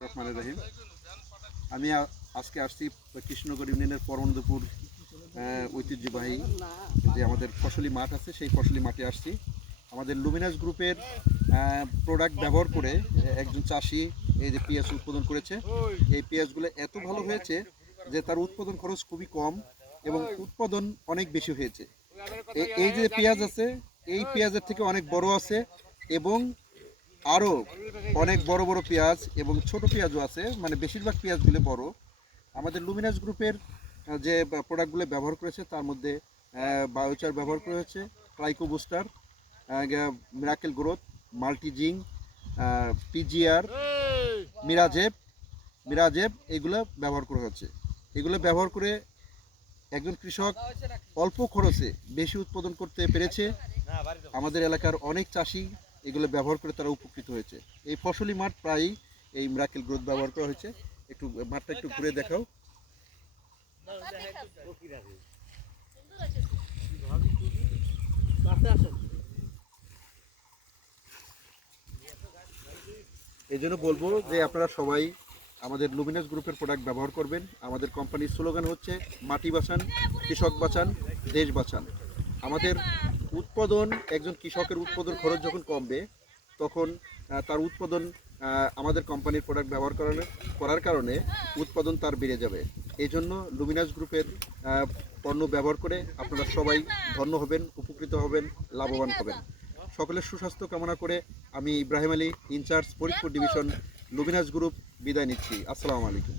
রহমানির রহিম। আমি আজকে আসছি কৃষ্ণনগর ইউনিয়নের পরমন্দপুর ঐতিহ্যবাহী যে আমাদের ফসলি মাঠ আছে, সেই ফসলি মাঠে আসছি। আমাদের লুমিনাস গ্রুপের প্রোডাক্ট ব্যবহার করে একজন চাষি এই যে পেঁয়াজ উৎপাদন করেছে। এই পেঁয়াজগুলো এত ভালো হয়েছে যে তার উৎপাদন খরচ খুবই কম এবং উৎপাদন অনেক বেশি হয়েছে। এই যে পেঁয়াজ আছে, এই পেঁয়াজের থেকে অনেক বড় আছে এবং আরও অনেক বড় বড় পেঁয়াজ এবং ছোট পেঁয়াজও আছে, মানে বেশিরভাগ পেঁয়াজগুলো বড়। আমাদের লুমিনাস গ্রুপের যে প্রোডাক্টগুলো ব্যবহার করেছে তার মধ্যে বায়োচার ব্যবহার করা হয়েছে, ট্রাইকো বুস্টার, মিরাকেল গ্রোথ, মাল্টিজিং, পিজিআর, মিরাজেব মিরাজেব এগুলো ব্যবহার করা হচ্ছে। এগুলো ব্যবহার করে একজন কৃষক অল্প খরচে বেশি উৎপাদন করতে পেরেছে। আমাদের এলাকার অনেক চাষি এগুলো ব্যবহার করে তারা উপকৃত হয়েছে। এই ফসলি মাঠ প্রায়ই এই মিরাকেল গ্রোথ ব্যবহার করা হয়েছে। একটু মাঠটা একটু ঘুরে দেখাও। এই জন্য বলবো যে আপনারা সবাই আমাদের লুমিনাস গ্রুপের প্রোডাক্ট ব্যবহার করবেন। আমাদের কোম্পানির স্লোগান হচ্ছে মাটি বাঁচান, কৃষক বাঁচান, দেশ বাঁচান। আমাদের উৎপাদন, একজন কৃষকের উৎপাদন খরচ যখন কমবে তখন তার উৎপাদন আমাদের কোম্পানির প্রোডাক্ট ব্যবহার করার কারণে উৎপাদন তার বেড়ে যাবে। এই জন্য লুমিনাস গ্রুপের পণ্য ব্যবহার করে আপনারা সবাই ধন্য হবেন, উপকৃত হবেন, লাভবান হবেন। সকলের সুস্বাস্থ্য কামনা করে আমি Ibrahim Ali, incharge Faridpur division, Luminous group, বিদায় নিচ্ছি। আসসালামু আলাইকুম।